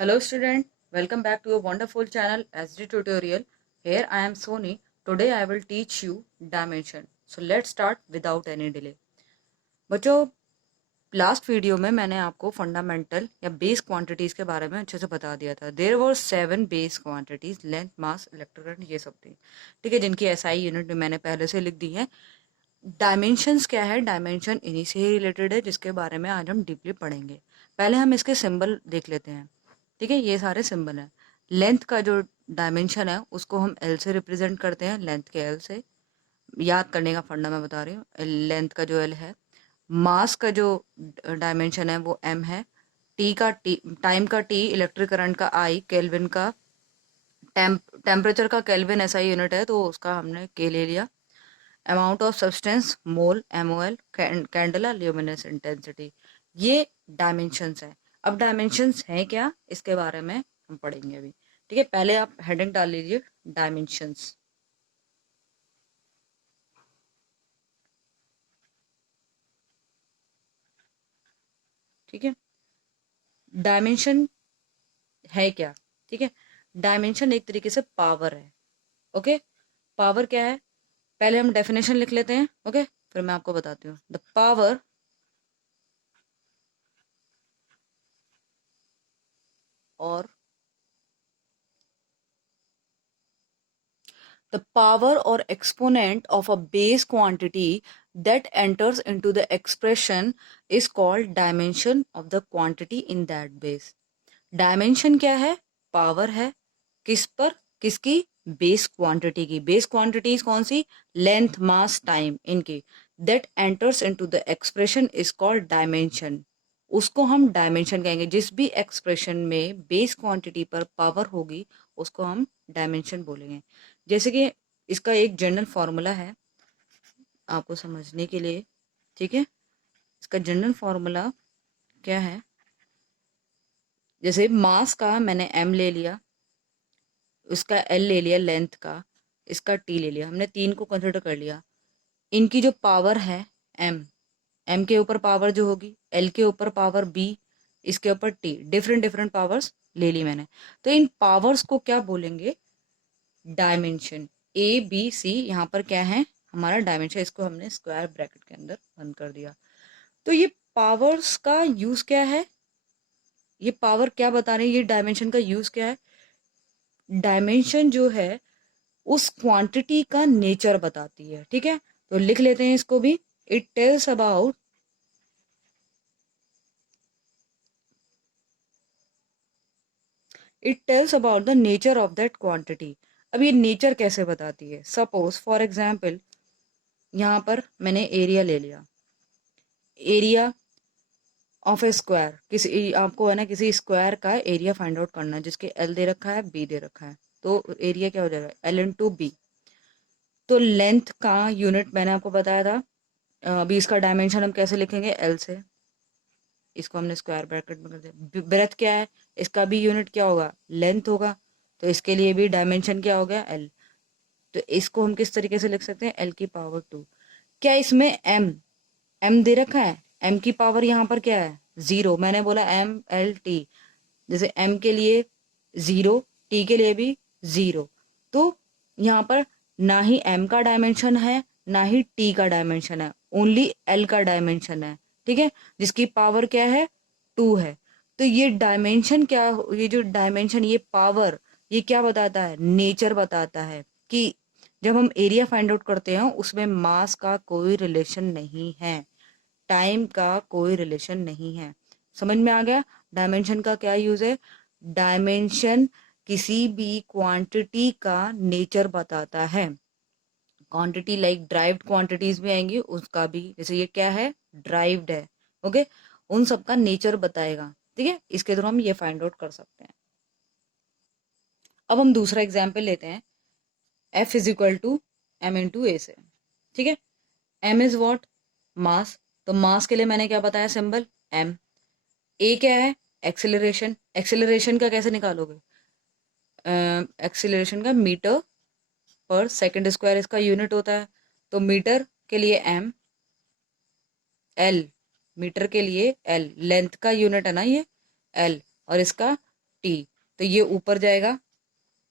Hello student, welcome back to a wonderful channel SD tutorial. Here I am Sony. Today I will teach you dimension. So let's start without any delay. बच्चों last video में मैंने आपको fundamental या base quantities के बारे में अच्छे से बता दिया था. There were 7 base quantities, length, mass, electric current, ये सब थी. ठीक है, जिनकी एसआई यूनिट भी मैंने पहले से लिख दी है. डायमेंशंस क्या है? डायमेंशन इन्हीं से ही रिलेटेड है, जिसके बारे में आज हम डीपली पढ़ेंगे. पहले हम इसके सिंबल देख लेते हैं. ठीक है, ये सारे सिंबल हैं. लेंथ का जो डायमेंशन है उसको हम एल से रिप्रेजेंट करते हैं, लेंथ के एल से. याद करने का फंडा मैं बता रही हूँ. लेंथ का जो एल है. मास का जो डायमेंशन है वो एम है. टी का टी, टाइम का टी, इलेक्ट्रिक करंट का आई, केल्विन का टेम्परेचर का केल्विन ऐसा यूनिट है तो उसका हमने के ले लिया. Amount of substance mole, MOL, candela, luminous intensity. ये डायमेंशंस है. अब डायमेंशंस हैं क्या, इसके बारे में हम पढ़ेंगे अभी. ठीक है, पहले आप हेडिंग डाल लीजिए डायमेंशंस. ठीक है, डायमेंशन है क्या? ठीक है, डायमेंशन एक तरीके से पावर है. ओके, पावर क्या है पहले हम डेफिनेशन लिख लेते हैं. ओके, फिर मैं आपको बताती हूँ. द पावर और the power or exponent of a base quantity that enters into the expression is called dimension of the quantity in that base. Dimension क्या है? पावर है. किस पर? किसकी? बेस क्वांटिटी की. बेस क्वांटिटीज कौन सी? लेंथ, मास, time, इनकी. That enters into the expression is called dimension. उसको हम डायमेंशन कहेंगे. जिस भी एक्सप्रेशन में बेस क्वांटिटी पर पावर होगी उसको हम डायमेंशन बोलेंगे. जैसे कि इसका एक जनरल फॉर्मूला है आपको समझने के लिए. ठीक है, इसका जनरल फॉर्मूला क्या है? जैसे मास का मैंने एम ले लिया, उसका एल ले लिया लेंथ का, इसका टी ले लिया. हमने तीन को कंसिडर कर लिया. इनकी जो पावर है एम, एम के ऊपर पावर जो होगी, एल के ऊपर पावर बी, इसके ऊपर टी, डिफरेंट डिफरेंट पावर्स ले ली मैंने. तो इन पावर्स को क्या बोलेंगे? डायमेंशन. ए बी सी यहाँ पर क्या है? हमारा डायमेंशन. इसको हमने स्क्वायर ब्रैकेट के अंदर बंद कर दिया. तो ये पावर्स का यूज क्या है? ये पावर क्या बता रहे हैं? ये डायमेंशन का यूज क्या है? डायमेंशन जो है उस क्वांटिटी का नेचर बताती है. ठीक है, तो लिख लेते हैं इसको भी. It tells about the nature of that quantity. अब ये नेचर कैसे बताती है? सपोज फॉर एग्जाम्पल यहाँ पर मैंने एरिया ले लिया. एरिया ऑफ ए स्क्वायर, किसी आपको है ना किसी स्क्वायर का एरिया फाइंड आउट करना है जिसके एल दे रखा है, बी दे रखा है. तो एरिया क्या हो जाएगा? L into B. तो लेंथ का यूनिट मैंने आपको बताया था. अभी इसका डायमेंशन हम कैसे लिखेंगे? एल से. इसको हमने स्क्वायर ब्रैकेट में कर दिया. ब्रेथ क्या है? इसका भी यूनिट क्या होगा? लेंथ होगा. तो इसके लिए भी डायमेंशन क्या हो गया? एल. तो इसको हम किस तरीके से लिख सकते हैं? एल की पावर 2. क्या इसमें एम एम दे रखा है? एम की पावर यहाँ पर क्या है? 0. मैंने बोला एम एल टी. जैसे एम के लिए 0, टी के लिए भी 0. तो यहाँ पर ना ही एम का डायमेंशन है ना ही टी का डायमेंशन है, ओनली एल का डायमेंशन है. ठीक है, जिसकी पावर क्या है? 2 है. तो ये डायमेंशन क्या, ये जो डायमेंशन, ये पावर, ये क्या बताता है? नेचर बताता है कि जब हम एरिया फाइंड आउट करते हैं उसमें मास का कोई रिलेशन नहीं है, टाइम का कोई रिलेशन नहीं है. समझ में आ गया डायमेंशन का क्या यूज है? डायमेंशन किसी भी क्वांटिटी का नेचर बताता है. क्वांटिटी लाइक ड्राइव्ड क्वांटिटीज भी आएंगी, उसका भी. जैसे ये क्या है? ड्राइव्ड है. ओके, उन सब का नेचर बताएगा. ठीक है, इसके थ्रू हम ये फाइंड आउट कर सकते हैं. अब हम दूसरा एग्जाम्पल लेते हैं. F is equal to M into A से. ठीक है, एम इज वॉट? मास. तो मास के लिए मैंने क्या बताया? Symbol M. ए क्या है? एक्सेलरेशन. एक्सेलरेशन का कैसे निकालोगे? एक्सेलरेशन का मीटर पर सेकंड स्क्वायर इसका यूनिट होता है. तो मीटर के लिए एम, एल, मीटर के लिए एल, लेंथ का यूनिट है ना ये, एल, और इसका टी, तो ये ऊपर जाएगा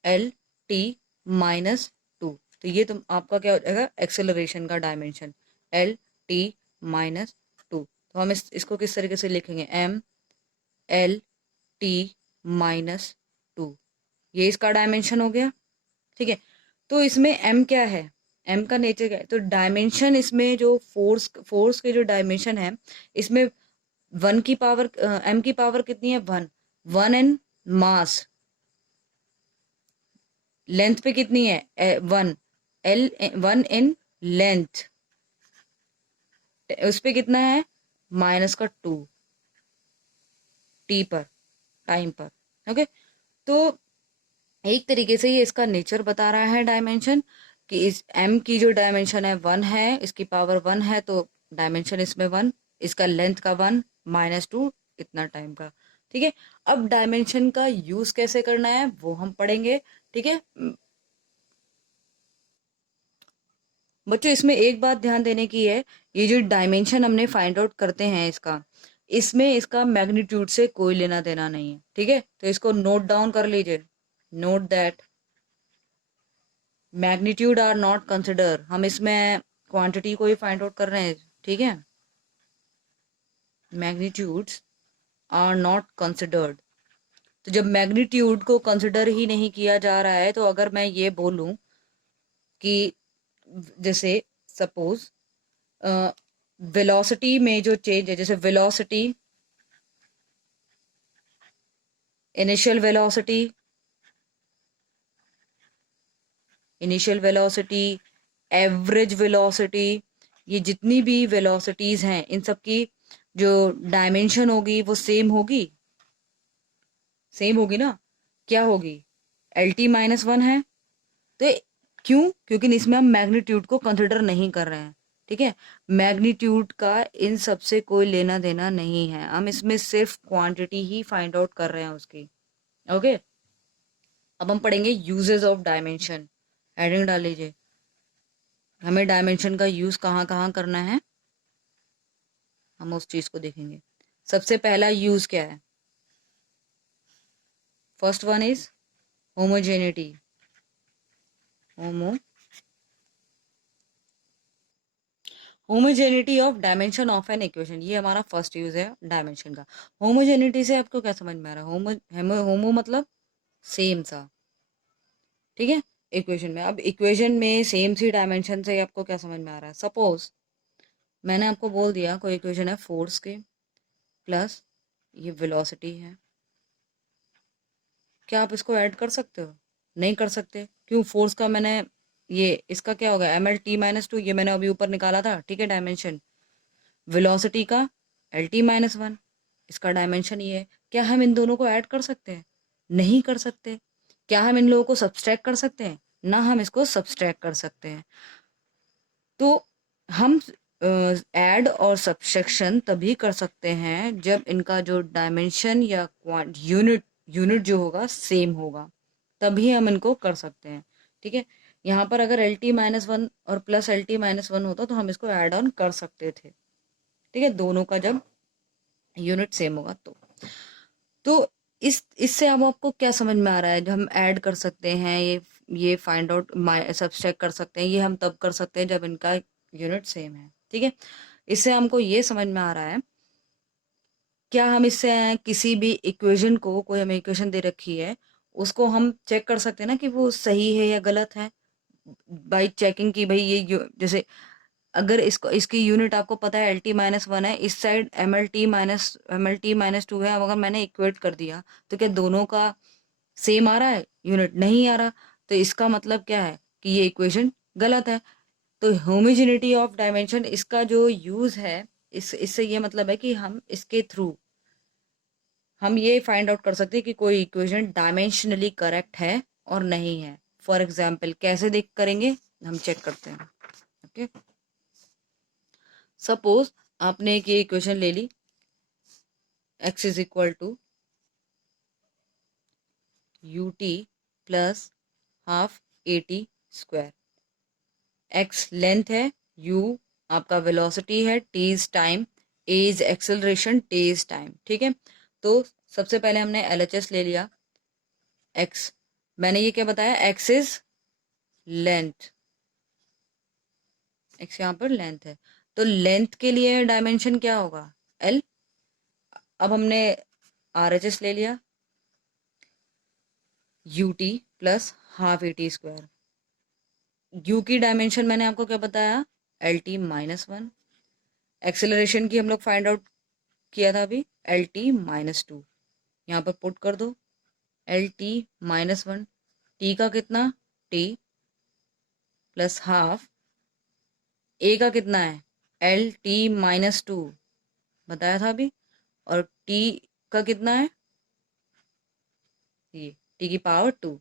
एल टी माइनस टू, तो ये तुम आपका क्या हो जाएगा एक्सेलरेशन का dimension L T minus two. तो हम इसको किस तरीके से लिखेंगे M L T minus two, ये इसका डायमेंशन हो गया। ठीक है, तो इसमें m क्या है, m का नेचर क्या है, तो डायमेंशन इसमें जो फोर्स के जो डायमेंशन है इसमें वन की पावर m की पावर कितनी है one, one in mass, length पे कितनी है one, L one in length, उस पे कितना है माइनस का टू टी पर टाइम पर। ओके, तो एक तरीके से ये इसका नेचर बता रहा है डायमेंशन, कि इस m की जो डायमेंशन है वन है, इसकी पावर वन है, तो डायमेंशन इसमें वन, इसका लेंथ का वन माइनस टू इतना टाइम का। ठीक है, अब डायमेंशन का यूज कैसे करना है वो हम पढ़ेंगे। ठीक है बच्चों, इसमें एक बात ध्यान देने की है, ये जो डायमेंशन हमने फाइंड आउट करते हैं इसका, इसमें इसका मैग्नीट्यूड से कोई लेना देना नहीं है। ठीक है, तो इसको नोट डाउन कर लीजिए, note that magnitude are not consider, हम इसमें क्वांटिटी को ही फाइंड आउट कर रहे हैं। ठीक है, मैग्नीट्यूड्स आर नॉट कंसिडर्ड, तो जब मैग्नीट्यूड को कंसिडर ही नहीं किया जा रहा है, तो अगर मैं ये बोलूं कि जैसे सपोज वेलोसिटी में जो चेंज है, जैसे velocity, initial velocity, initial velocity, average velocity, ये जितनी भी वेलोसिटीज हैं इन सब की जो डायमेंशन होगी वो सेम होगी, सेम होगी ना, क्या होगी एल टी माइनस वन है। तो क्यों, क्योंकि इसमें हम मैग्नीट्यूड को कंसिडर नहीं कर रहे हैं। ठीक है, मैग्नीट्यूड का इन सब से कोई लेना देना नहीं है, हम इसमें सिर्फ क्वांटिटी ही फाइंड आउट कर रहे हैं उसकी। ओके, अब हम पढ़ेंगे यूजेस ऑफ डायमेंशन, हेडिंग डाल लीजिए, हमें डायमेंशन का यूज कहाँ कहाँ करना है हम उस चीज को देखेंगे। सबसे पहला यूज क्या है, first one is homogeneity, homo homogeneity of dimension of an equation, ये हमारा फर्स्ट यूज है डायमेंशन का। होमोजेनिटी से आपको क्या समझ में आ रहा है, होमो मतलब सेम सा। ठीक है, इक्वेशन में, अब इक्वेशन में सेम सी डायमेंशन से आपको क्या समझ में आ रहा है, सपोज मैंने आपको बोल दिया कोई इक्वेशन है फोर्स के प्लस ये वेलोसिटी है, क्या आप इसको ऐड कर सकते हो, नहीं कर सकते, क्यों, फोर्स का मैंने ये इसका क्या होगा M L T minus two, ये मैंने अभी ऊपर निकाला था। ठीक है, डायमेंशन वेलोसिटी का एल टी माइनस वन, इसका डायमेंशन ये है, क्या हम इन दोनों को ऐड कर सकते हैं, नहीं कर सकते। क्या हम इन लोगों को सब्सट्रैक्ट कर सकते हैं, ना हम इसको सब्सट्रैक्ट कर सकते हैं। तो हम ऐड और सब्सट्रैक्शन तभी कर सकते हैं जब इनका जो डायमेंशन या यूनिट यूनिट जो होगा सेम होगा, तभी हम इनको कर सकते हैं। ठीक है, यहाँ पर अगर एल टी माइनस वन और plus L T minus one होता तो हम इसको ऐड ऑन कर सकते थे। ठीक है, दोनों का जब यूनिट सेम होगा तो इस इससे अब आपको क्या समझ में आ रहा है, जब हम ऐड कर सकते हैं ये फाइंड आउट सब्सट्रैक्ट कर सकते हैं, ये हम तब कर सकते हैं जब इनका यूनिट सेम है। ठीक है, इससे हमको ये समझ में आ रहा है, क्या हम इससे किसी भी इक्वेशन को, कोई हमें इक्वेशन दे रखी है उसको हम चेक कर सकते हैं ना कि वो सही है या गलत है, बाई चेकिंग की भाई ये जैसे अगर इसको इसकी यूनिट आपको पता है एल टी माइनस वन है, इस side M L T minus two है, अब अगर मैंने इक्वेट कर दिया तो क्या दोनों का सेम आ रहा है, यूनिट नहीं आ रहा, तो इसका मतलब क्या है कि ये इक्वेशन गलत है। तो होमोजेनिटी ऑफ डायमेंशन इसका जो यूज है, इससे ये मतलब है कि हम इसके थ्रू हम ये फाइंड आउट कर सकते हैं कि कोई इक्वेशन डायमेंशनली करेक्ट है और नहीं है। फॉर एग्जाम्पल कैसे देख करेंगे, हम चेक करते हैं। ओके, सपोज आपने एक ये इक्वेशन ले ली, x is equal to U T plus half A T square, x length है, u आपका वेलोसिटी है, t is time, a is acceleration, t is time. ठीक है, तो सबसे पहले हमने LHS ले लिया, एक्स, मैंने ये क्या बताया, एक्स इज लेंथ, एक्स यहाँ पर लेंथ है, तो लेंथ के लिए डायमेंशन क्या होगा, एल। अब हमने आर एच एस ले लिया, you T plus half A T square, you की डायमेंशन मैंने आपको क्या बताया, L T minus one, acceleration की हम लोग फाइंड आउट किया था अभी, एल टी माइनस टू, यहाँ पर पुट कर दो, L T minus one, T का कितना, टी प्लस हाफ, ए का कितना है, एल टी माइनस टू बताया था अभी, और टी का कितना है, ये टी की पावर टू।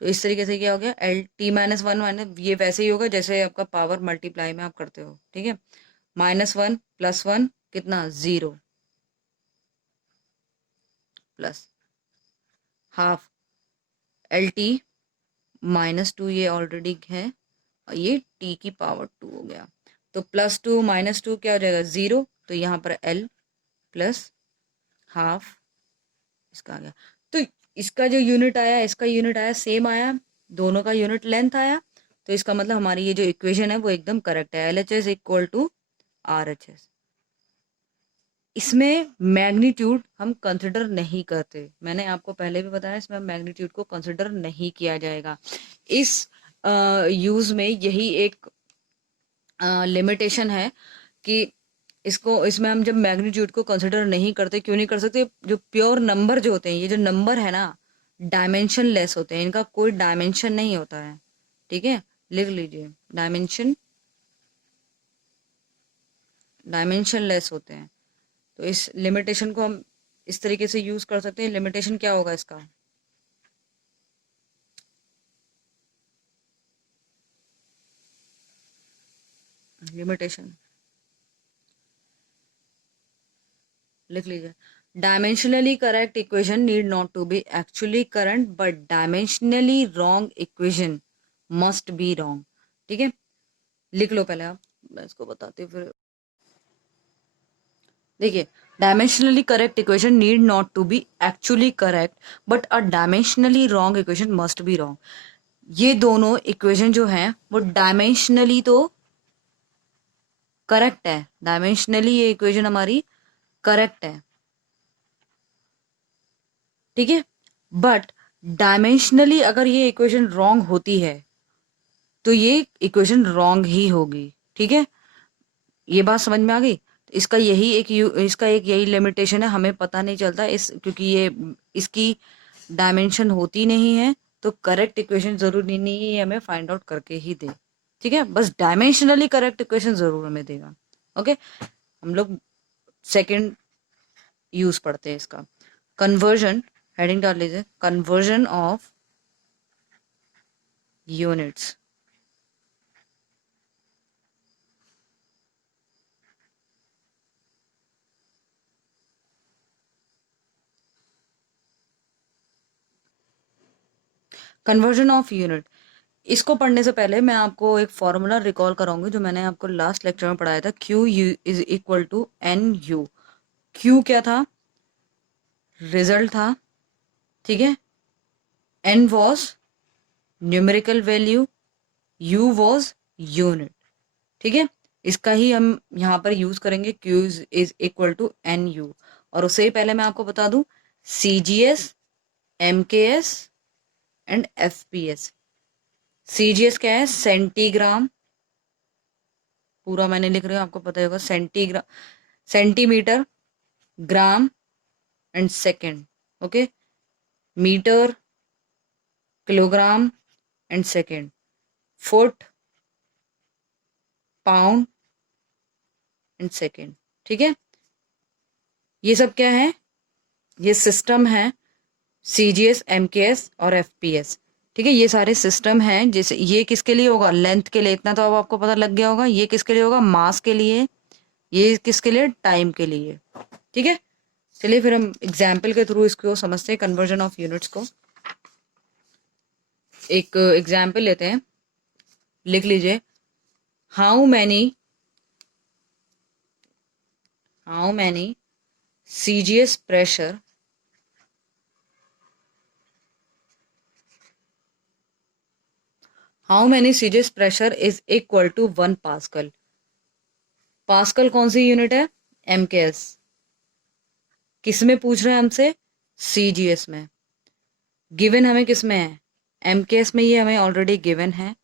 तो इस तरीके से क्या हो गया, L T minus one minus, ये वैसे ही होगा जैसे आपका पावर मल्टीप्लाई में आप करते हो, ठीक है, माइनस वन प्लस वन कितना, zero, plus half L T minus two, ये ऑलरेडी है, और ये टी की पावर टू हो गया, तो प्लस टू माइनस टू क्या हो जाएगा, जीरो, तो यहाँ पर एल प्लस हाफ इसका आ गया। तो इसका जो यूनिट आया, इसका यूनिट आया, सेम आया, दोनों का यूनिट लेंथ आया, तो इसका मतलब हमारी ये जो इक्वेशन है वो एकदम करेक्ट है, L H S equal to R H S. इसमें मैग्नीट्यूड हम कंसिडर नहीं करते, मैंने आपको पहले भी बताया, इसमें मैग्नीट्यूड को कंसिडर नहीं किया जाएगा। इस यूज में यही एक लिमिटेशन है कि इसको, इसमें हम जब मैग्नीट्यूड को कंसिडर नहीं करते, क्यों नहीं कर सकते, जो प्योर नंबर जो होते हैं, ये जो नंबर है ना, डायमेंशन लेस होते हैं, इनका कोई डायमेंशन नहीं होता है, ठीक है, लिख लीजिए, डायमेंशन, डायमेंशन लेस होते हैं। तो इस लिमिटेशन को हम इस तरीके से यूज कर सकते हैं, लिमिटेशन क्या होगा इसका, लिमिटेशन लिख लीजिए, dimensionally correct equation need not to be actually current, but dimensionally wrong equation must be wrong, ठीक है, लिख लो पहले आप, मैं इसको बताती हूँ फिर। देखिए, dimensionally correct equation need not to be actually correct, but a dimensionally wrong equation must be wrong. ये दोनों इक्वेशन जो हैं वो डायमेंशनली तो करेक्ट है, डायमेंशनली ये इक्वेशन हमारी करेक्ट है, ठीक है, बट डायमेंशनली अगर ये इक्वेशन रॉन्ग होती है तो ये इक्वेशन रॉन्ग ही होगी, ठीक है, ये बात समझ में आ गई। तो इसका यही एक इसका एक यही लिमिटेशन है, हमें पता नहीं चलता इस, क्योंकि ये इसकी डायमेंशन होती नहीं है, तो करेक्ट इक्वेशन जरूरी नहीं है ये हमें फाइंड आउट करके ही दे, ठीक है, बस डायमेंशनली करेक्ट इक्वेशन जरूर हमें देगा। ओके, हम लोग सेकंड यूज पढ़ते हैं इसका, कन्वर्जन, हेडिंग डाल लीजिए, conversion of units. Conversion of unit, इसको पढ़ने से पहले मैं आपको एक फॉर्मूला रिकॉल कराऊंगी जो मैंने आपको लास्ट लेक्चर में पढ़ाया था, Q U is equal to N U. Q क्या था, रिजल्ट था, ठीक है, N was numerical value, U was unit, ठीक है, इसका ही हम यहाँ पर यूज करेंगे, Q is equal to N U. और उससे ही पहले मैं आपको बता दूं, C G S, M K S and F P S. C G S क्या है, सेंटीग्राम, पूरा मैंने लिख रही हूँ, आपको पता होगा, centigram, centimetre, gram and second, okay, metre, kilogram and second, foot, pound and second, ठीक है, ये सब क्या है, ये सिस्टम है, C G S, M K S और एफ पी एस, ठीक है, ये सारे सिस्टम हैं। जैसे ये किसके लिए होगा, लेंथ के लिए, इतना तो अब आपको पता लग गया होगा, ये किसके लिए होगा, मास के लिए, ये किसके लिए, टाइम के लिए, ठीक है। चलिए फिर हम एग्जाम्पल के थ्रू इसको समझते हैं, कन्वर्जन ऑफ यूनिट्स को। एक एग्जाम्पल लेते हैं, लिख लीजिए, how many CGS pressure how many CGS pressure is equal to 1 pascal. Pascal कौन सी यूनिट है? एमकेएस। किस में पूछ रहे हैं हमसे? सीजीएस में। गिवन हमें किस में है? एमकेएस में, ये हमें ऑलरेडी गिवन है।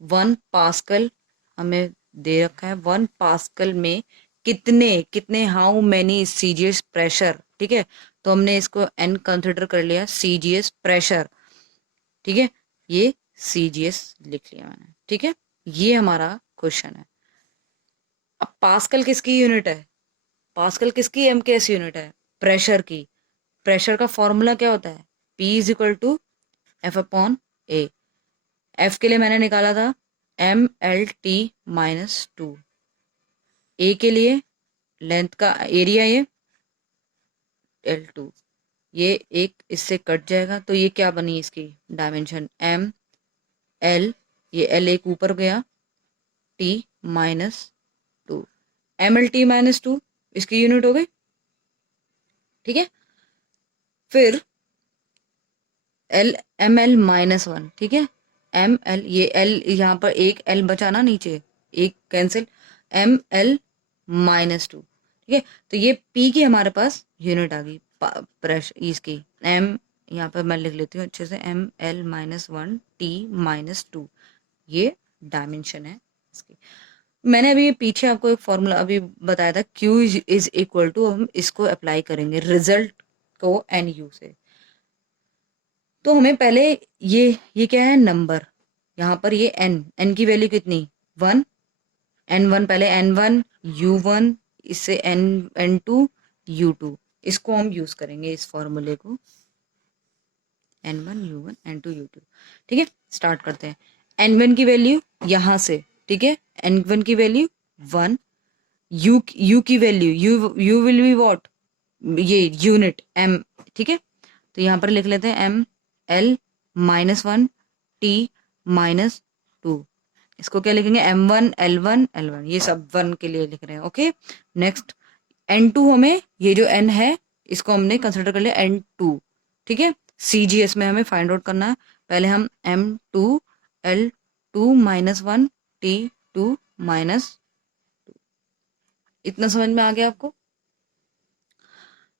1 पास्कल हमें दे रखा है। 1 पास्कल में कितने कितने हाउ मैनी सीजीएस प्रेशर, ठीक है। तो हमने इसको एन कंसिडर कर लिया, सीजीएस प्रेशर, ठीक है। ये सीजीएस लिख लिया मैंने, ठीक है। ये हमारा क्वेश्चन है। अब पास्कल किसकी यूनिट है? पास्कल किसकी एमकेएस यूनिट है? प्रेशर की। प्रेशर का फॉर्मूला क्या होता है? P is equal to F upon A. F के लिए मैंने निकाला था MLT-2। ए के लिए लेंथ का एरिया, ये L2। ये एक इससे कट जाएगा तो ये क्या बनी इसकी डायमेंशन? ML, ये L एक ऊपर गया, T-2। MLT-2 इसकी यूनिट हो गई, ठीक है। फिर ML-1, ठीक है। ML, ये L यहाँ पर एक L बचा ना नीचे, एक कैंसिल, ML-2, ठीक है। तो ये P की हमारे पास यूनिट आ गई प्रेशर इसकी। M यहाँ पर मैं लिख लेती हूँ अच्छे से, ML-1 T-2, ये डायमेंशन है इसकी। मैंने अभी पीछे आपको एक फॉर्मूला अभी बताया था, Q इज इक्वल टू, हम इसको अप्लाई करेंगे रिजल्ट को NU से। तो हमें पहले ये क्या है? नंबर। यहाँ पर ये n की वैल्यू कितनी? 1, n1, पहले n1 u1, इससे n2 u2, इसको हम यूज करेंगे इस फॉर्मूले को, n1 u1 n2 u2, ठीक है। स्टार्ट करते हैं। n1 की वैल्यू यहाँ से, ठीक है, n1 की वैल्यू 1, u की value, u will be what? ये यूनिट m, ठीक है। तो यहाँ पर लिख लेते हैं ML-1 T-2। इसको क्या लिखेंगे? M1 L1 L1, ये सब 1 के लिए लिख रहे हैं, ओके। नेक्स्ट N2, हमें ये जो N है इसको हमने कंसिडर कर लिया N2, ठीक है। CGS में हमें फाइंड आउट करना है। पहले हम M2 L2-1 T2-2, इतना समझ में आ गया आपको?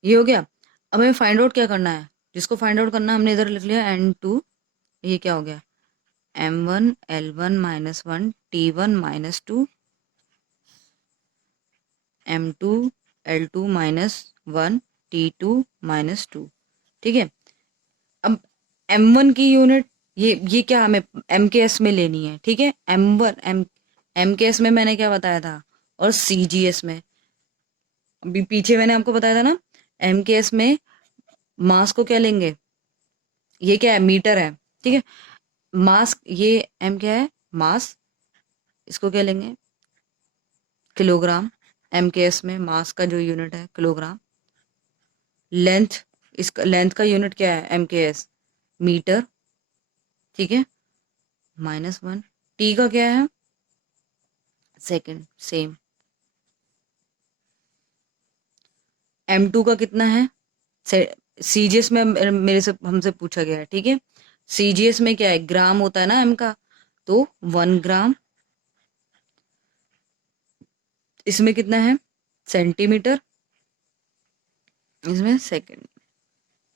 ये हो गया। अब हमें फाइंड आउट क्या करना है? जिसको फाइंड आउट करना है हमने इधर लिख लिया N2, ये क्या हो गया? M1 L1-1 T1-2, M2 L2-1 T2-2, ठीक है। अब M1 की यूनिट, ये क्या हमें MKS में लेनी है, ठीक है। M1 MKS में मैंने क्या बताया था, और CGS में अभी पीछे मैंने आपको बताया था ना, MKS में मास को क्या लेंगे? ये क्या है? मीटर है, ठीक है। मास, ये M क्या है? मास। इसको क्या लेंगे? किलोग्राम। MKS में मास का जो यूनिट है किलोग्राम। लेंथ, इसका लेंथ का यूनिट क्या है? MKS मीटर, ठीक है। -1। T का क्या है? Second, same. M2 का कितना है? CGS में मेरे से हमसे पूछा गया है, ठीक है। CGS में क्या है? ग्राम होता है ना M का, तो 1 ग्राम। इसमें कितना है? सेंटीमीटर। इसमें सेकंड।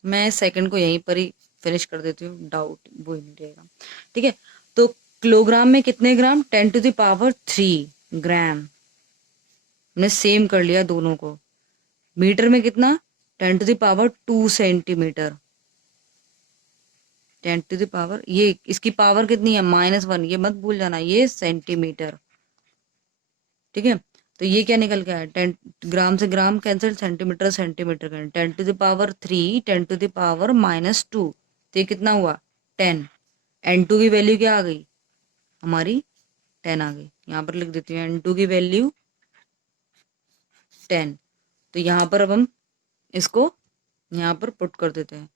मैं सेकंड को यहीं पर ही फिनिश कर देती हूँ, डाउट वो ही नहीं रहेगा, ठीक है। तो किलोग्राम में कितने ग्राम? 10⁻³ ग्राम। हमने सेम कर लिया दोनों को। मीटर में कितना? 10⁻² सेंटीमीटर। 10⁻, ये इसकी पावर कितनी है? -1, ये मत भूल जाना, ये सेंटीमीटर, ठीक है। तो ये क्या निकल गया है? 10 ग्राम से ग्राम कैंसिल, सेंटीमीटर सेंटीमीटर का, 10⁻3 10⁻²। तो ये कितना हुआ? 10। N2 की वैल्यू क्या आ गई हमारी? 10 आ गई। यहाँ पर लिख देती हूँ N2 की वैल्यू 10। तो यहाँ पर अब हम इसको यहाँ पर पुट कर देते हैं।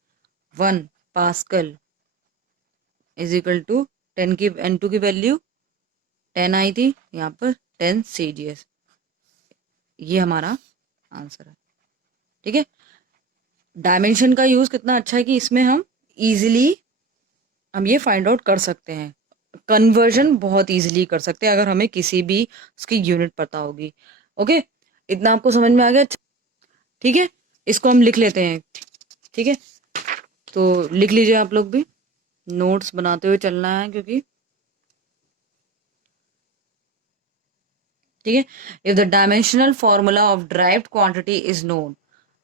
1 पास्कल इज इक्वल टू 10 की, N2 की वैल्यू 10 आई थी, यहाँ पर 10 CGS। ये हमारा आंसर है, ठीक है। डायमेंशन का यूज कितना अच्छा है कि इसमें हम इजीली हम ये फाइंड आउट कर सकते हैं। कन्वर्जन बहुत इजीली कर सकते हैं अगर हमें किसी भी उसकी यूनिट पता होगी। ओके, इतना आपको समझ में आ गया? ठीक है, इसको हम लिख लेते हैं। ठीक है, तो लिख लीजिए आप लोग भी, नोट्स बनाते हुए चलना है क्योंकि ठीक है। If the dimensional formula of derived quantity is known,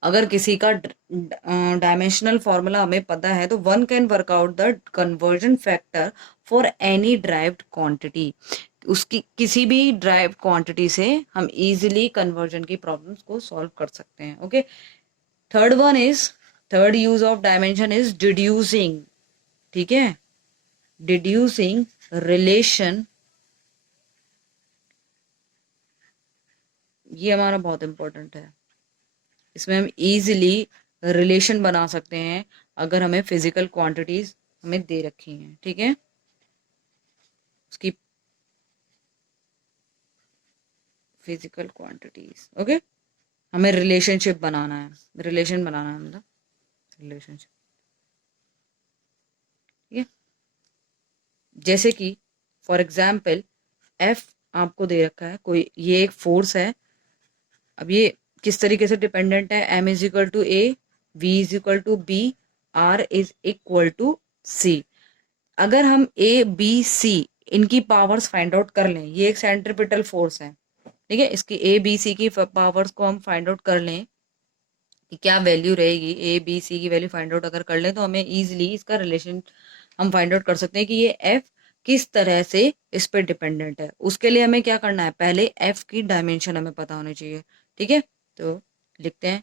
अगर किसी का डायमेंशनल फॉर्मूला हमें पता है तो one can work out the conversion factor for any derived quantity. उसकी किसी भी ड्राइव्ड क्वांटिटी से हम इजीली कन्वर्जन की प्रॉब्लम्स को सॉल्व कर सकते हैं। Okay, third one is, third use of dimension is deducing. ठीक है, डिड्यूसिंग रिलेशन, ये हमारा बहुत इंपॉर्टेंट है। इसमें हम इजीली रिलेशन बना सकते हैं अगर हमें फिजिकल क्वांटिटीज हमें दे रखी हैं। ठीक है, उसकी फिजिकल क्वांटिटीज। ओके, हमें रिलेशनशिप बनाना है, रिलेशन बनाना है, मतलब रिलेशनशिप। ठीक है, जैसे कि फॉर एग्जाम्पल एफ आपको दे रखा है कोई, ये एक फोर्स है। अब ये किस तरीके से डिपेंडेंट है? M is equal to A, V is equal to B, R is equal to C. अगर हम ए बी सी इनकी पावर्स फाइंड आउट कर लें, ये एक सेंट्रीपिटल फोर्स है। ठीक है, इसकी ए बी सी की पावर्स को हम फाइंड आउट कर लें कि क्या वैल्यू रहेगी, ए बी सी की वैल्यू फाइंड आउट अगर कर लें तो हमें इजीली इसका रिलेशन हम फाइंड आउट कर सकते हैं कि ये एफ किस तरह से इस पर डिपेंडेंट है। उसके लिए हमें क्या करना है? पहले एफ की डायमेंशन हमें पता होनी चाहिए। ठीक है, तो लिखते हैं,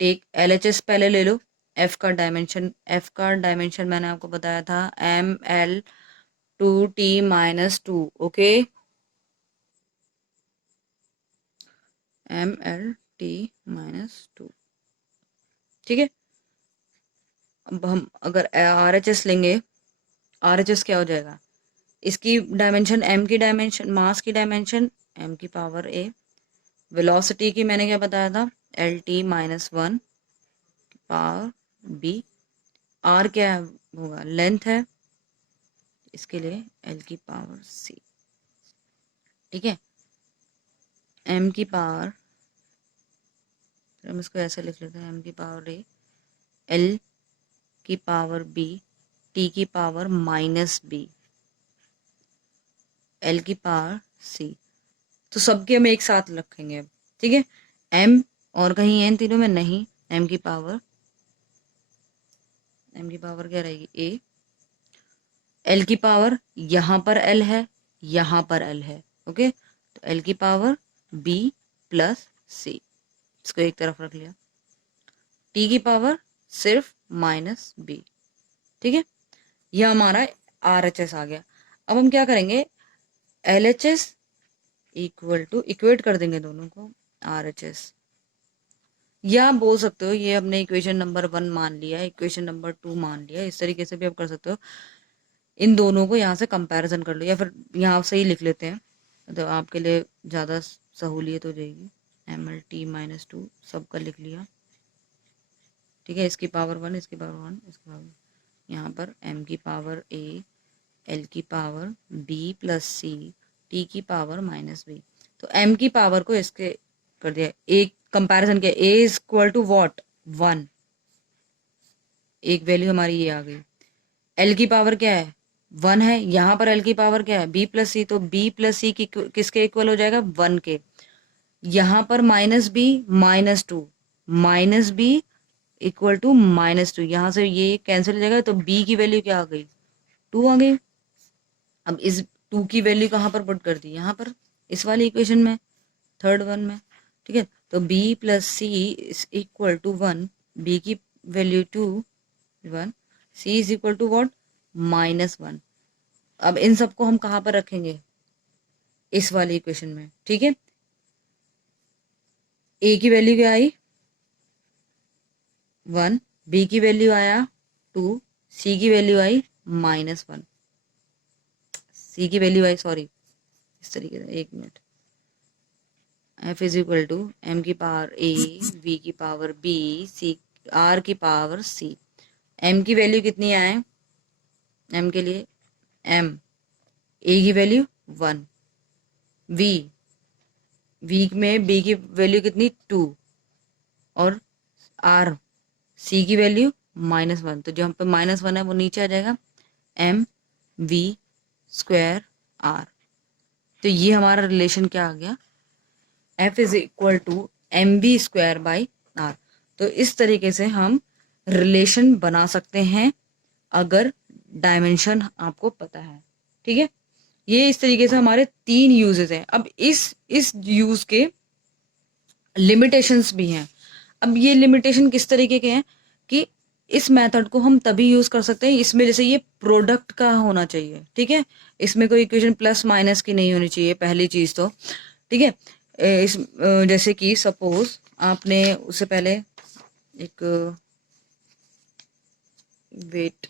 टेक एल एच एस पहले ले लो। एफ का डायमेंशन मैंने आपको बताया था M L two T minus two. Okay, M L T minus two. ठीक है, अब हम अगर आर एच एस लेंगे, आर एच एस क्या हो जाएगा? इसकी डायमेंशन एम की डायमेंशन, मास की डायमेंशन एम की पावर ए, वेलोसिटी की मैंने क्या बताया था? L T minus one power B, R क्या होगा? लेंथ है, इसके लिए एल की पावर सी। ठीक है, एम की पावर, हम इसको ऐसे लिख लेते हैं, एम की पावर ए, एल की पावर बी, टी की पावर माइनस बी, एल की पावर सी। तो सबके हम एक साथ रखेंगे अब। ठीक है, एम और कहीं इन तीनों में नहीं, एम की पावर, एम की पावर क्या रहेगी? ए, एल की पावर यहां पर एल है, यहां पर एल है। ओके, तो एल की पावर बी प्लस सी, इसको एक तरफ रख लिया। टी की पावर सिर्फ माइनस बी। ठीक है, यह हमारा आर एच एस आ गया। अब हम क्या करेंगे? L H S equal to, equate कर देंगे दोनों को, आर एच एस। या आप बोल सकते हो ये हमने इक्वेशन नंबर 1 मान लिया, इक्वेशन नंबर 2 मान लिया, इस तरीके से भी आप कर सकते हो। इन दोनों को यहाँ से कंपैरिजन कर लो, या फिर यहाँ से ही लिख लेते हैं, तो आपके लिए ज़्यादा सहूलियत हो जाएगी। M L T minus two सबका लिख लिया। ठीक है, इसकी पावर 1, इसकी पावर 1, इसकी पावर, यहाँ पर एम की पावर ए, एल की पावर बी प्लस सी, टी की पावर माइनस बी। तो एम की पावर को इसके कर दिया, एक कंपैरिजन किया, ए इज इक्वल टू व्हाट? 1, एक वैल्यू हमारी ये आ गई। एल की पावर क्या है? 1 है, यहाँ पर एल की पावर क्या है? बी प्लस सी, तो बी प्लस सी की किसके इक्वल हो जाएगा? 1 के। यहाँ पर minus B minus two, minus B equal to minus two, यहाँ से ये कैंसिल हो जाएगा, तो बी की वैल्यू क्या आ गई? 2 आ गई। अब इस 2 की वैल्यू कहाँ पर पुट कर दी? यहाँ पर, इस वाली इक्वेशन में, थर्ड वन में। ठीक है, तो b plus C is equal to 1, B की value 2 1, C is equal to what? -1। अब इन सबको हम कहाँ पर रखेंगे? इस वाली इक्वेशन में। ठीक है, a की वैल्यू क्या आई? 1, b की वैल्यू आया 2, c की वैल्यू आई -1, c की वैल्यू आई, सॉरी, इस तरीके से, एक minute, F is equal to M की पावर ए, वी की पावर बी, सी, आर की पावर सी। एम की वैल्यू कितनी आए? एम के लिए, एम ए की वैल्यू 1, वी वी में बी की वैल्यू कितनी 2, और आर सी की वैल्यू -1, तो जो हम पे -1 है वो नीचे आ जाएगा, एम वी स्क्वायर आर। तो ये हमारा रिलेशन क्या आ गया, F is equal to M V square by R. तो इस तरीके से हम रिलेशन बना सकते हैं अगर डायमेंशन आपको पता है। ठीक है, ये इस तरीके से हमारे 3 यूजेस हैं। अब इस यूज के लिमिटेशंस भी हैं। अब ये लिमिटेशन किस तरीके के हैं कि इस मेथड को हम तभी यूज कर सकते हैं, इसमें जैसे ये प्रोडक्ट का होना चाहिए। ठीक है, इसमें कोई इक्वेशन प्लस माइनस की नहीं होनी चाहिए, पहली चीज तो। ठीक है, जैसे कि सपोज आपने उससे पहले एक वेट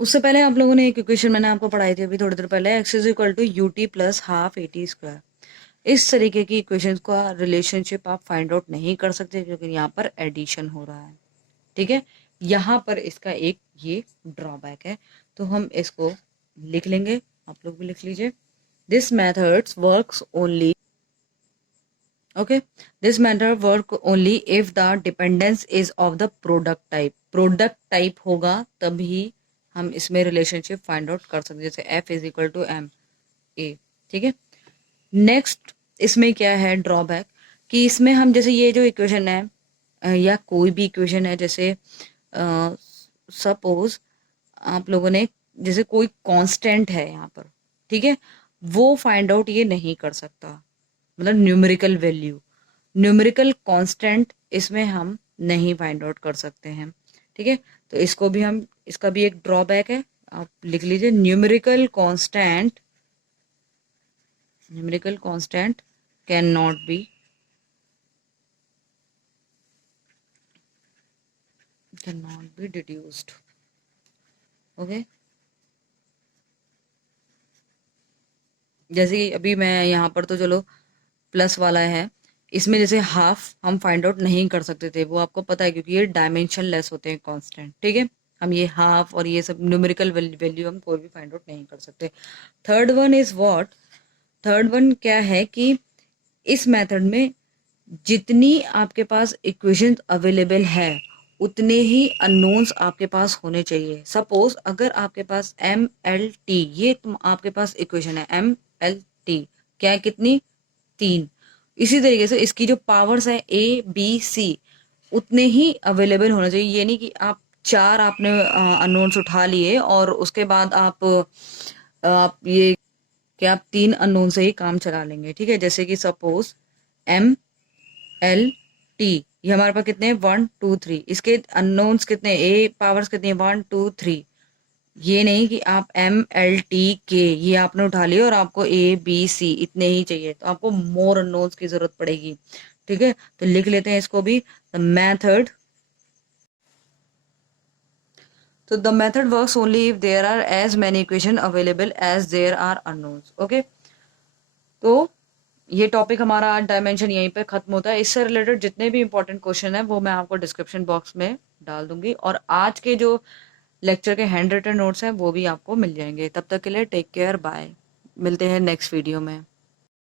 उससे पहले आप लोगों ने एक इक्वेशन मैंने आपको पढ़ाई थी अभी थोड़ी देर पहले, X is equal to U T plus half A T square. इस तरीके की इक्वेशंस का रिलेशनशिप आप फाइंड आउट नहीं कर सकते क्योंकि यहाँ पर एडिशन हो रहा है। ठीक है, यहाँ पर इसका एक ये ड्रॉबैक है, तो हम इसको लिख लेंगे, आप लोग भी लिख लीजिए। This methods works only, okay, this method work only if the dependence is of the product type होगा तभी हम इसमें रिलेशनशिप फाइंड आउट कर सकते हैं, जैसे f is equal to M A. ठीक है, नेक्स्ट इसमें क्या है ड्रॉबैक कि इसमें हम जैसे ये जो इक्वेशन है या कोई भी इक्वेशन है, जैसे सपोज आप लोगों ने जैसे कोई कांस्टेंट है यहाँ पर, ठीक है, वो फाइंड आउट ये नहीं कर सकता, मतलब न्यूमेरिकल कांस्टेंट इसमें हम नहीं फाइंड आउट कर सकते हैं। ठीक है, तो इसको भी हम, इसका भी एक ड्रॉबैक है, आप लिख लीजिए, numerical constant can not be deduced. Okay, जैसे कि अभी मैं यहाँ पर तो चलो प्लस वाला है, इसमें जैसे हाफ हम फाइंड आउट नहीं कर सकते थे, वो आपको पता है क्योंकि ये डायमेंशन लेस होते हैं कांस्टेंट। ठीक है, हम ये हाफ और ये सब न्यूमेरिकल वैल्यू हम कोई भी फाइंड आउट नहीं कर सकते। थर्ड वन क्या है कि इस मेथड में जितनी आपके पास इक्वेशन अवेलेबल है उतने ही अननोन्स आपके पास होने चाहिए। सपोज अगर आपके पास एम एल टी, ये तुम आपके पास इक्वेशन है एम एल टी, क्या है, कितनी, 3। इसी तरीके से इसकी जो पावर्स है ए बी सी उतने ही अवेलेबल होने चाहिए। ये नहीं कि आप 4 आपने अननोन्स उठा लिए और उसके बाद आप ये कि आप 3 अननोन से ही काम चला लेंगे। ठीक है, जैसे कि सपोज एम एल टी, ये हमारे पास कितने हैं, 1 2 3, इसके अननोन्स कितने, ए पावर्स कितनी है, 1 2 3। ये नहीं कि आप एम एल टी के ये आपने उठा लिया और आपको ए बी सी इतने ही चाहिए, तो आपको मोर अननोन्स की जरूरत पड़ेगी। ठीक है, तो लिख लेते हैं इसको भी, द मेथड तो the method works only if there are as many equation available as there are unknowns. Okay, तो ये टॉपिक हमारा आज डायमेंशन यहीं पे खत्म होता है। इससे रिलेटेड जितने भी इंपॉर्टेंट क्वेश्चन है वो मैं आपको डिस्क्रिप्शन बॉक्स में डाल दूंगी, और आज के जो लेक्चर के हैंड रिटन नोट्स हैं वो भी आपको मिल जाएंगे। तब तक के लिए टेक केयर, बाय, मिलते हैं नेक्स्ट वीडियो में।